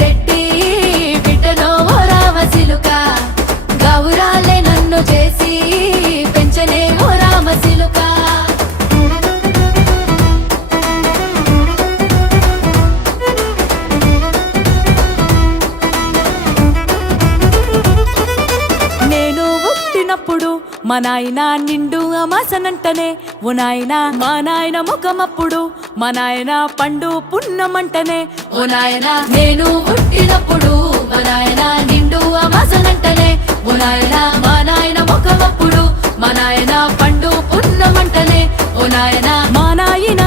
రెడ్డి బిడ్డనో ఓ రామసిలుక గౌరాలే నన్ను చేసి పెంచనే ఓ రామసిలుక నేను పుట్టినప్పుడు మా నాయన నిండు అమాసనంటనే ఓ నాయన మా నాయన ముఖమప్పుడు మా నాయన పండు పున్నమంటనే ఓ నాయన నేను పుట్టినప్పుడు మా నాయన నిండు అమాసనంటనే ఓ నాయన మా నాయన ముఖమప్పుడు మా నాయన పండు పున్నమంటనే ఓ నాయన మా నాయన